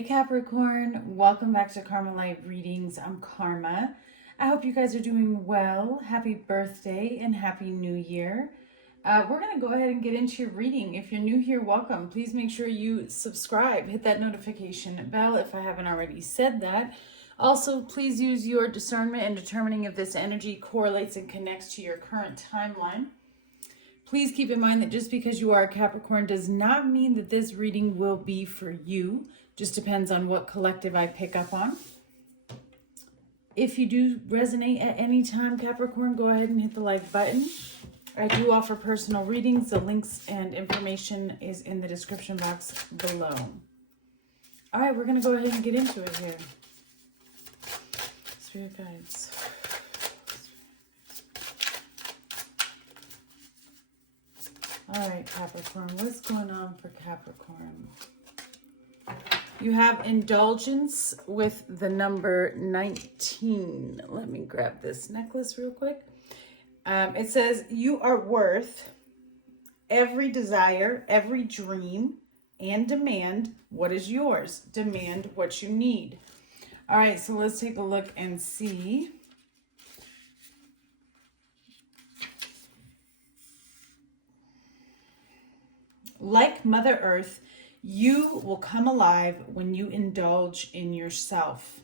Hey Capricorn, welcome back to Karma Light Readings. I'm Karma. I hope you guys are doing well. Happy birthday and happy new year. We're going to go ahead and get into your reading. If you're new here, welcome. Please make sure you subscribe. Hit that notification bell if I haven't already said that. Also, please use your discernment in determining if this energy correlates and connects to your current timeline. Please keep in mind that just because you are a Capricorn does not mean that this reading will be for you. Just depends on what collective I pick up on. If you do resonate at any time, Capricorn, go ahead and hit the like button. I do offer personal readings. The links and information is in the description box below. All right, we're going to go ahead and get into it here. Spirit guides. All right, Capricorn, what's going on for Capricorn? You have indulgence with the number 19. Let me grab this necklace real quick. It says, you are worth every desire, every dream, and demand what is yours. Demand what you need. All right, so let's take a look and see. Like Mother Earth, you will come alive when you indulge in yourself.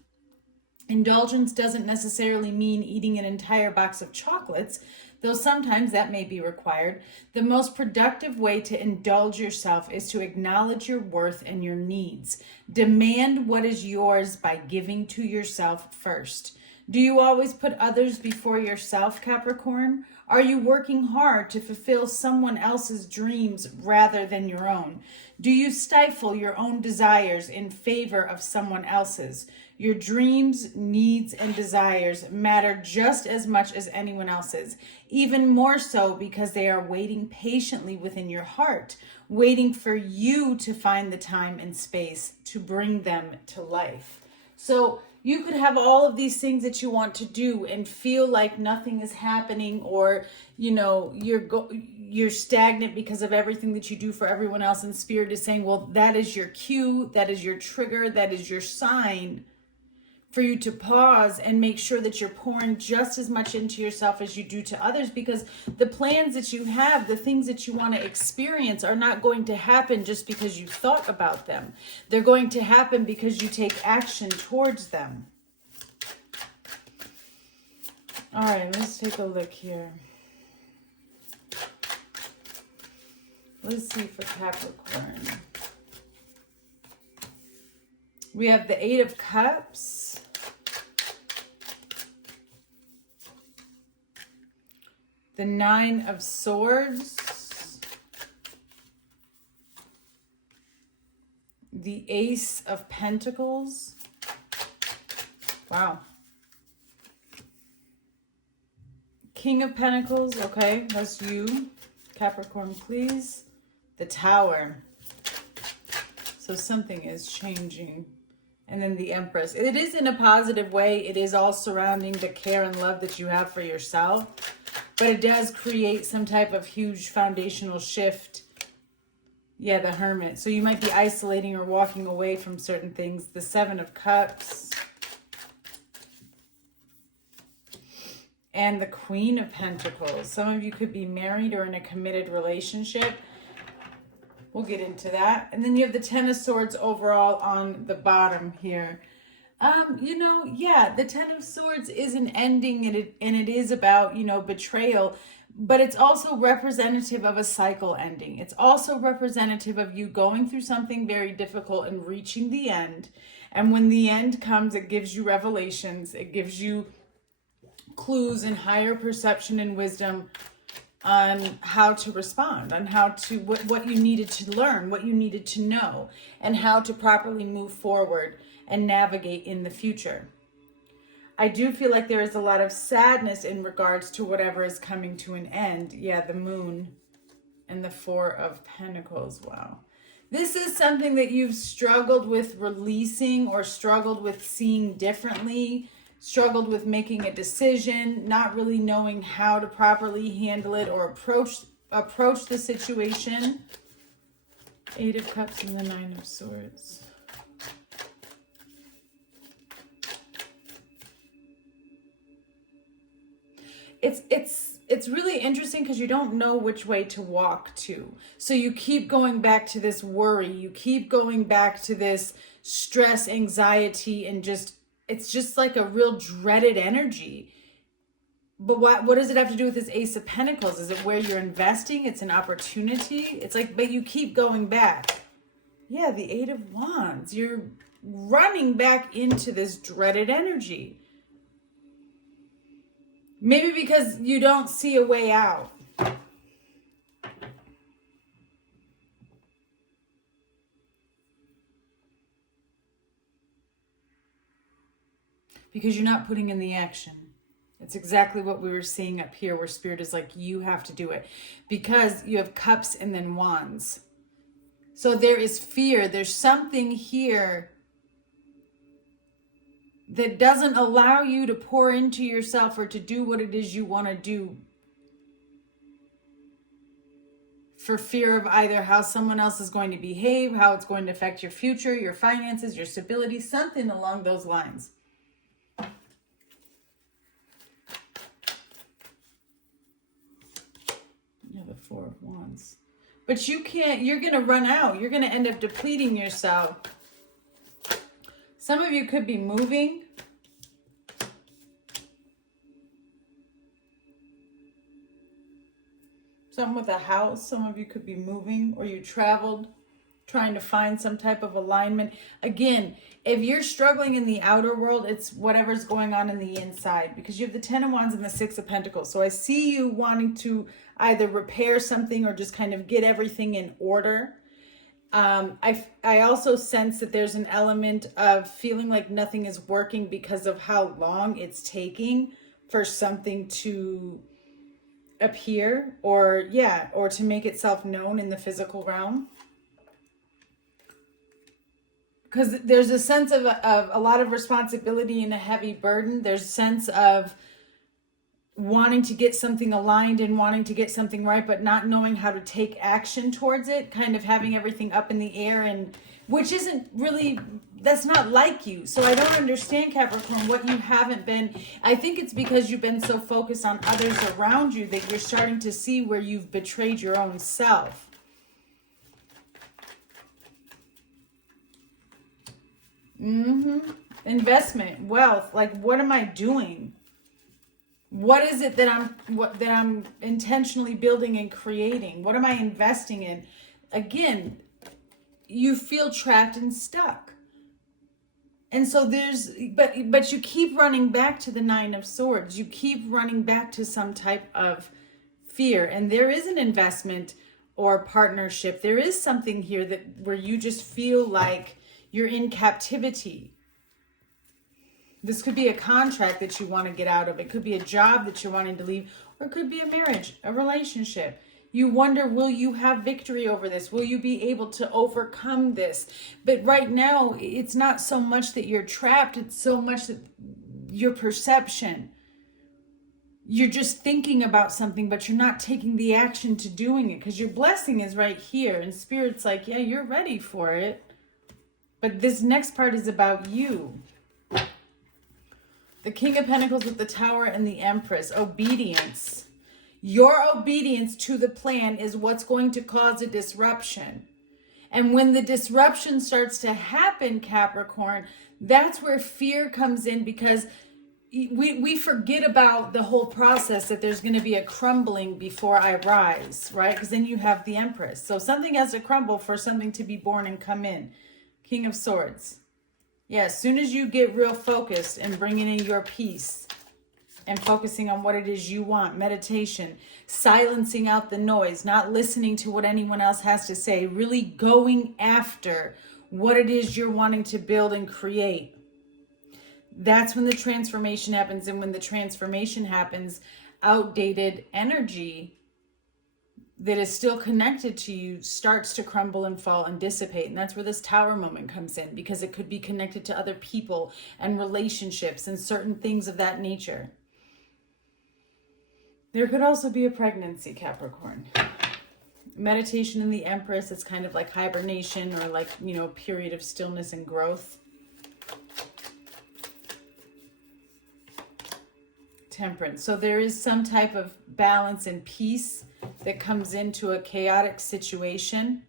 Indulgence doesn't necessarily mean eating an entire box of chocolates, though sometimes that may be required. The most productive way to indulge yourself is to acknowledge your worth and your needs. Demand what is yours by giving to yourself first. Do you always put others before yourself, Capricorn? Are you working hard to fulfill someone else's dreams rather than your own? Do you stifle your own desires in favor of someone else's? Your dreams, needs, and desires matter just as much as anyone else's, even more so because they are waiting patiently within your heart, waiting for you to find the time and space to bring them to life. So you could have all of these things that you want to do and feel like nothing is happening, or, you know, you're stagnant because of everything that you do for everyone else. And Spirit is saying, well, that is your cue, that is your trigger, that is your sign for you to pause and make sure that you're pouring just as much into yourself as you do to others, because the plans that you have, the things that you want to experience are not going to happen just because you thought about them. They're going to happen because you take action towards them. All right, let's take a look here. Let's see for Capricorn. We have the 8 of Cups. The 9 of Swords. The Ace of Pentacles. Wow. King of Pentacles. Okay, that's you. Capricorn, please. The Tower. So something is changing. And then the Empress. It is in a positive way. It is all surrounding the care and love that you have for yourself. But it does create some type of huge foundational shift. Yeah, the Hermit. So you might be isolating or walking away from certain things. The 7 of Cups. And the Queen of Pentacles. Some of you could be married or in a committed relationship. We'll get into that. And then you have the 10 of Swords overall on the bottom here. You know, yeah, the 10 of Swords is an ending, and it is about, you know, betrayal, but it's also representative of a cycle ending. It's also representative of you going through something very difficult and reaching the end. And when the end comes, it gives you revelations. It gives you clues and higher perception and wisdom on how to respond, on how to, what you needed to learn, what you needed to know, and how to properly move forward and navigate in the future. I do feel like there is a lot of sadness in regards to whatever is coming to an end. Yeah, the Moon and the 4 of Pentacles. Wow. This is something that you've struggled with releasing, or struggled with seeing differently, struggled with making a decision, not really knowing how to properly handle it or approach the situation. 8 of Cups and the 9 of Swords. it's really interesting because you don't know which way to walk to. So you keep going back to this worry. You keep going back to this stress, anxiety, and it's just like a real dreaded energy. But what does it have to do with this Ace of Pentacles? Is it where you're investing? It's an opportunity. It's like, but you keep going back. Yeah, the Eight of Wands. You're running back into this dreaded energy. Maybe because you don't see a way out. Because you're not putting in the action. It's exactly what we were seeing up here where Spirit is like, you have to do it. Because you have Cups and then Wands. So there is fear. There's something here that doesn't allow you to pour into yourself or to do what it is you want to do. For fear of either how someone else is going to behave, how it's going to affect your future, your finances, your stability, something along those lines. The Four of Wands. But you can't, you're going to run out. You're going to end up depleting yourself. Some of you could be moving. Something with a house. Some of you could be moving, or you traveled trying to find some type of alignment. Again, if you're struggling in the outer world, it's whatever's going on in the inside, because you have the Ten of Wands and the Six of Pentacles. So I see you wanting to either repair something or just kind of get everything in order. I also sense that there's an element of feeling like nothing is working because of how long it's taking for something to appear or to make itself known in the physical realm. Because there's a sense of a lot of responsibility and a heavy burden. There's a sense of wanting to get something aligned and wanting to get something right, but not knowing how to take action towards it, kind of having everything up in the air, and which isn't really, that's not like you. So I don't understand, Capricorn, what you haven't been. I think it's because you've been so focused on others around you that you're starting to see where you've betrayed your own self. Investment, wealth, like, what am I doing? What is it that I'm intentionally building and creating? What am I investing in? Again, you feel trapped and stuck. And so but you keep running back to the Nine of Swords. You keep running back to some type of fear. And there is an investment or partnership. There is something here where you just feel like you're in captivity. This could be a contract that you want to get out of. It could be a job that you're wanting to leave, or it could be a marriage, a relationship. You wonder, will you have victory over this? Will you be able to overcome this? But right now, it's not so much that you're trapped. It's so much that your perception. You're just thinking about something, but you're not taking the action to doing it, because your blessing is right here. And Spirit's like, yeah, you're ready for it. But this next part is about you. The King of Pentacles with the Tower and the Empress. Obedience. Your obedience to the plan is what's going to cause a disruption. And when the disruption starts to happen, Capricorn, that's where fear comes in, because we forget about the whole process, that there's going to be a crumbling before I rise, right? Because then you have the Empress. So something has to crumble for something to be born and come in. King of Swords. Yeah, as soon as you get real focused and bringing in your peace and focusing on what it is you want, meditation, silencing out the noise, not listening to what anyone else has to say, really going after what it is you're wanting to build and create. That's when the transformation happens. And when the transformation happens, outdated energy that is still connected to you starts to crumble and fall and dissipate. And that's where this Tower moment comes in, because it could be connected to other people and relationships and certain things of that nature. There could also be a pregnancy, Capricorn. Meditation in the Empress, it's kind of like hibernation, or like, a period of stillness and growth. Temperance. So there is some type of balance and peace that comes into a chaotic situation.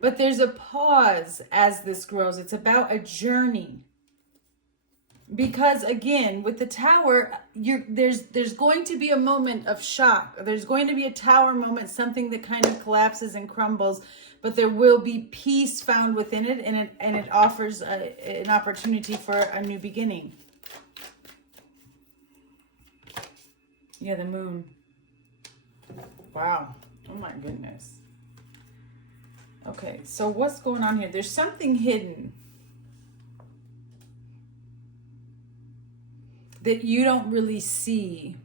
But there's a pause as this grows. It's about a journey. Because again, with the Tower, there's going to be a moment of shock. There's going to be a Tower moment, something that kind of collapses and crumbles, but there will be peace found within it, and it offers an opportunity for a new beginning. Yeah, the Moon. Wow. Oh my goodness. Okay, so what's going on here? There's something hidden that you don't really see.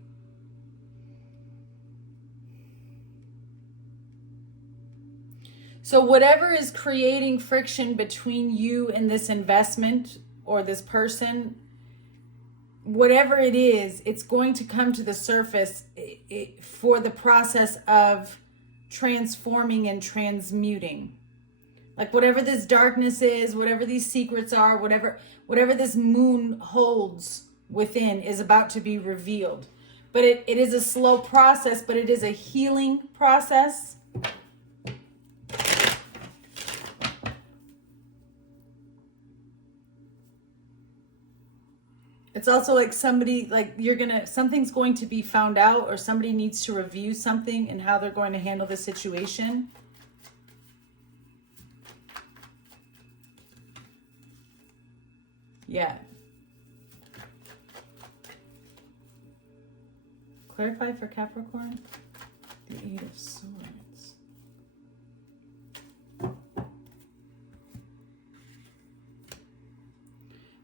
So whatever is creating friction between you and this investment or this person, whatever it is, it's going to come to the surface for the process of transforming and transmuting. Like whatever this darkness is, whatever these secrets are, whatever this moon holds within is about to be revealed. But it is a slow process, but it is a healing process. It's also like somebody, like something's going to be found out, or somebody needs to review something and how they're going to handle the situation. Yeah. Clarify for Capricorn. The Eight of Swords.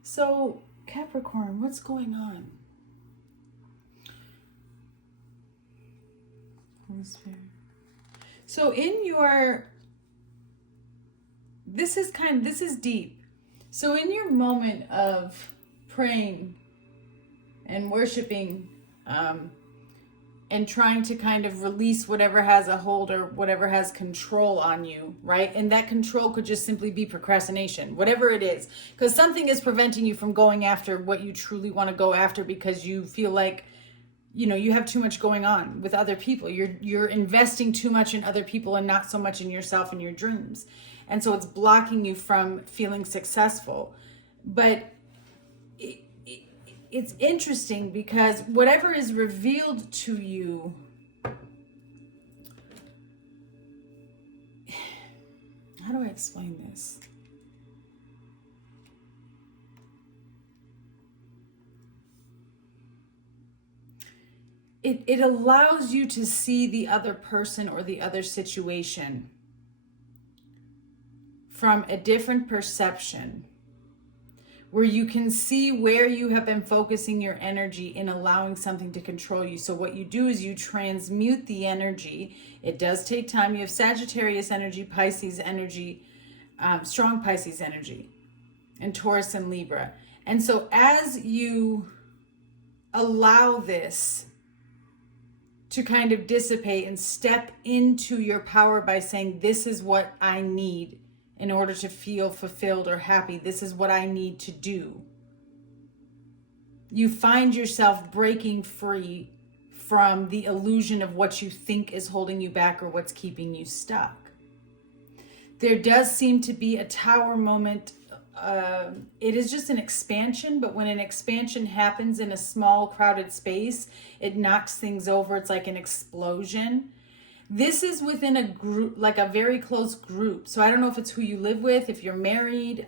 So, Capricorn, what's going on? Holy Spirit. So this is deep. So in your moment of praying and worshiping, and trying to kind of release whatever has a hold or whatever has control on you, right? And that control could just simply be procrastination, whatever it is, because something is preventing you from going after what you truly want to go after, because you feel like, you have too much going on with other people. You're investing too much in other people and not so much in yourself and your dreams. And so it's blocking you from feeling successful. But it's interesting because whatever is revealed to you, how do I explain this? It allows you to see the other person or the other situation from a different perception, where you can see where you have been focusing your energy in allowing something to control you. So what you do is you transmute the energy. It does take time. You have Sagittarius energy, Pisces energy, strong Pisces energy, and Taurus and Libra. And so as you allow this to kind of dissipate and step into your power by saying, this is what I need in order to feel fulfilled or happy. This is what I need to do. You find yourself breaking free from the illusion of what you think is holding you back or what's keeping you stuck. There does seem to be a Tower moment. It is just an expansion, but when an expansion happens in a small crowded space, it knocks things over. It's like an explosion. This is within a group, like a very close group. So I don't know if it's who you live with, if you're married,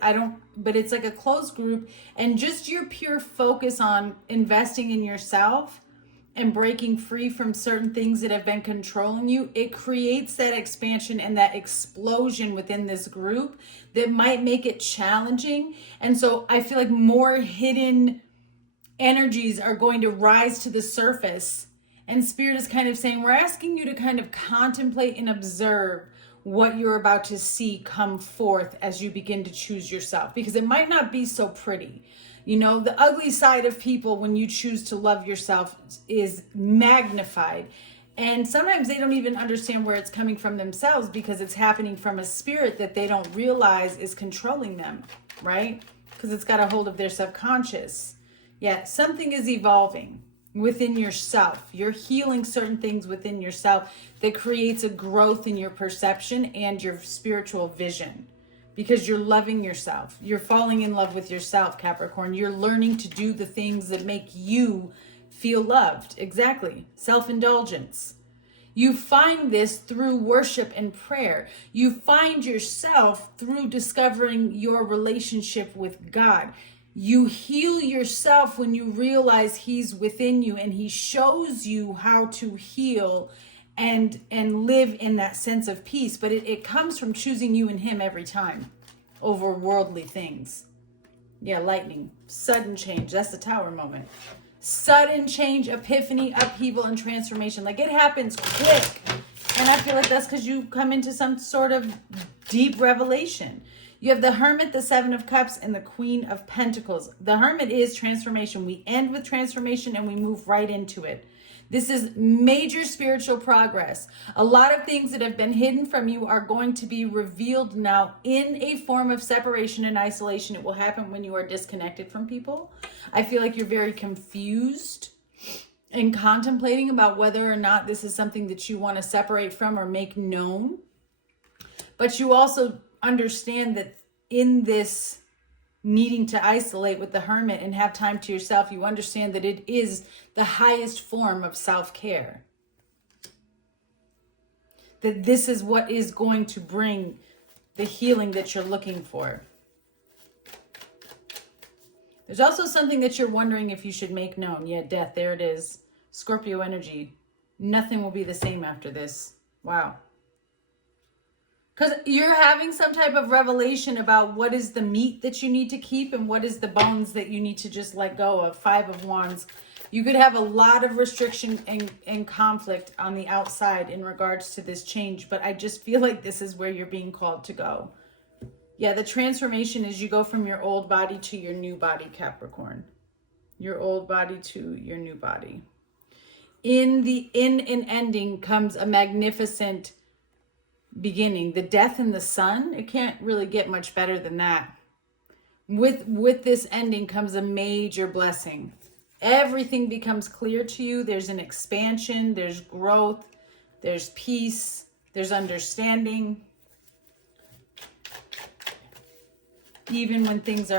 but it's like a close group, and just your pure focus on investing in yourself and breaking free from certain things that have been controlling you, it creates that expansion and that explosion within this group that might make it challenging. And so I feel like more hidden energies are going to rise to the surface. And Spirit is kind of saying, we're asking you to kind of contemplate and observe what you're about to see come forth as you begin to choose yourself, because it might not be so pretty. The ugly side of people when you choose to love yourself is magnified. And sometimes they don't even understand where it's coming from themselves, because it's happening from a spirit that they don't realize is controlling them, right? Because it's got a hold of their subconscious. Yeah, something is evolving within yourself. You're healing certain things within yourself that creates a growth in your perception and your spiritual vision, because you're loving yourself. You're falling in love with yourself, Capricorn. You're learning to do the things that make you feel loved. Exactly. Self-indulgence. You find this through worship and prayer. You find yourself through discovering your relationship with God. You heal yourself when you realize he's within you, and he shows you how to heal and live in that sense of peace. But it comes from choosing you and him every time over worldly things. Yeah, lightning, sudden change. That's the Tower moment. Sudden change, epiphany, upheaval, and transformation. Like, it happens quick. And I feel like that's because you come into some sort of deep revelation. You have the Hermit, the Seven of Cups, and the Queen of Pentacles. The Hermit is transformation. We end with transformation and we move right into it. This is major spiritual progress. A lot of things that have been hidden from you are going to be revealed now in a form of separation and isolation. It will happen when you are disconnected from people. I feel like you're very confused and contemplating about whether or not this is something that you want to separate from or make known. But you also understand that in this needing to isolate with the Hermit and have time to yourself, you understand that it is the highest form of self-care. That this is what is going to bring the healing that you're looking for. There's also something that you're wondering if you should make known. Yeah, Death, there it is. Scorpio energy. Nothing will be the same after this. Wow. Because you're having some type of revelation about what is the meat that you need to keep and what is the bones that you need to just let go of. Five of Wands. You could have a lot of restriction and conflict on the outside in regards to this change, but I just feel like this is where you're being called to go. Yeah, the transformation is you go from your old body to your new body, Capricorn. Your old body to your new body. In and ending comes a magnificent beginning. The Death and the Sun, it can't really get much better than that. With this ending comes a major blessing. Everything becomes clear to you. There's an expansion, there's growth, there's peace, there's understanding. Even when things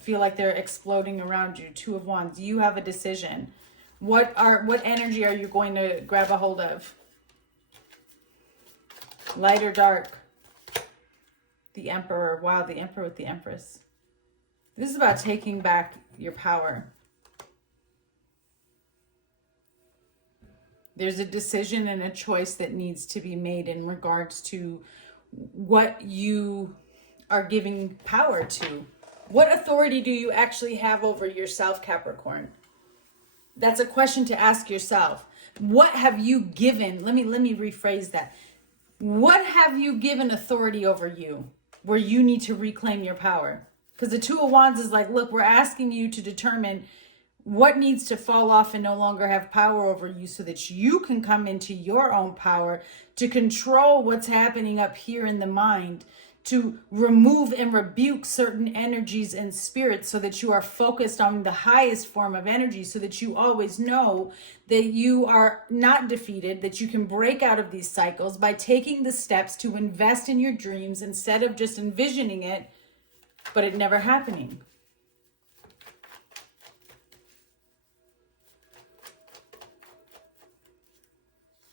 feel like they're exploding around you. Two of Wands, you have a decision. What energy are you going to grab a hold of? Light or dark? The Emperor. Wow, the Emperor with the Empress. This is about taking back your power. There's a decision and a choice that needs to be made in regards to what you are giving power to. What authority do you actually have over yourself, Capricorn? That's a question to ask yourself. What have you given? Let me rephrase that. What have you given authority over you where you need to reclaim your power? Because the Two of Wands is like, look, we're asking you to determine what needs to fall off and no longer have power over you so that you can come into your own power to control what's happening up here in the mind, to remove and rebuke certain energies and spirits so that you are focused on the highest form of energy, so that you always know that you are not defeated, that you can break out of these cycles by taking the steps to invest in your dreams instead of just envisioning it, but it never happening.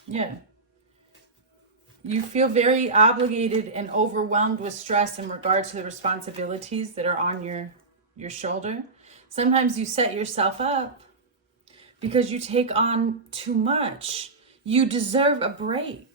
Yeah. You feel very obligated and overwhelmed with stress in regards to the responsibilities that are on your shoulder. Sometimes you set yourself up because you take on too much. You deserve a break.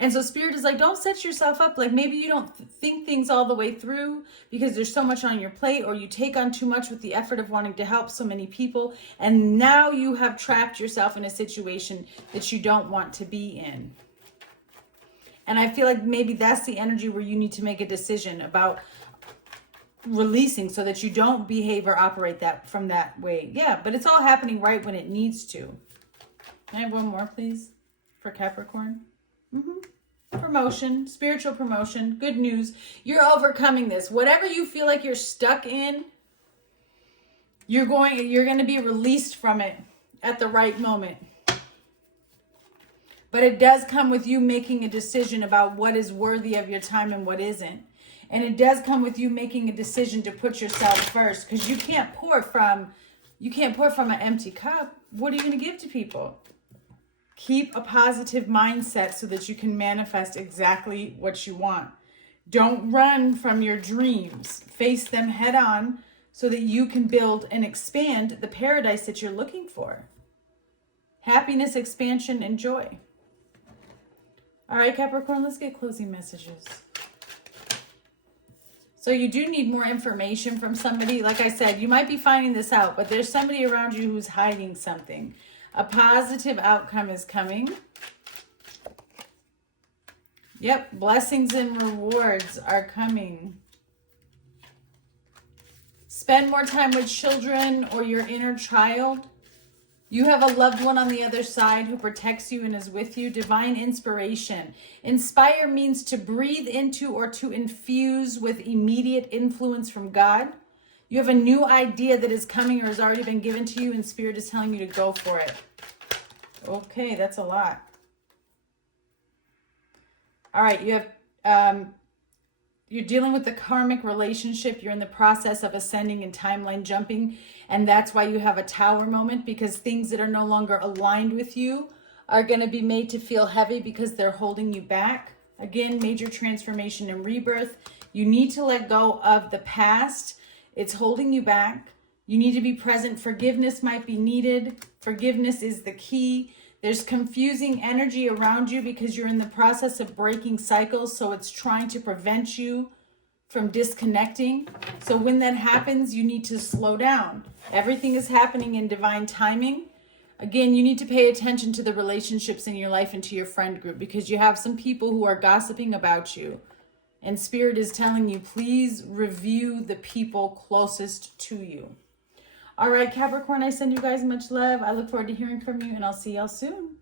And so Spirit is like, don't set yourself up. Like, maybe you don't think things all the way through because there's so much on your plate, or you take on too much with the effort of wanting to help so many people. And now you have trapped yourself in a situation that you don't want to be in. And I feel like maybe that's the energy where you need to make a decision about releasing so that you don't behave or operate from that way. Yeah, but it's all happening right when it needs to. Can I have one more, please, for Capricorn? Promotion, spiritual promotion, good news. You're overcoming this. Whatever you feel like you're stuck in, You're going to be released from it at the right moment. But it does come with you making a decision about what is worthy of your time and what isn't. And it does come with you making a decision to put yourself first, because you can't pour from an empty cup. What are you going to give to people? Keep a positive mindset so that you can manifest exactly what you want. Don't run from your dreams. Face them head on so that you can build and expand the paradise that you're looking for. Happiness, expansion, and joy. All right, Capricorn, let's get closing messages. So you do need more information from somebody. Like I said, you might be finding this out, but there's somebody around you who's hiding something. A positive outcome is coming. Yep, blessings and rewards are coming. Spend more time with children or your inner child. You have a loved one on the other side who protects you and is with you. Divine inspiration. Inspire means to breathe into or to infuse with immediate influence from God. You have a new idea that is coming or has already been given to you, and Spirit is telling you to go for it. Okay, that's a lot. All right, you have... You're dealing with the karmic relationship. You're in the process of ascending and timeline jumping. And that's why you have a tower moment, because things that are no longer aligned with you are going to be made to feel heavy because they're holding you back. Again, major transformation and rebirth. You need to let go of the past. It's holding you back. You need to be present. Forgiveness might be needed. Forgiveness is the key. There's confusing energy around you because you're in the process of breaking cycles. So it's trying to prevent you from disconnecting. So when that happens, you need to slow down. Everything is happening in divine timing. Again, you need to pay attention to the relationships in your life and to your friend group, because you have some people who are gossiping about you. And Spirit is telling you, please review the people closest to you. All right, Capricorn, I send you guys much love. I look forward to hearing from you, and I'll see y'all soon.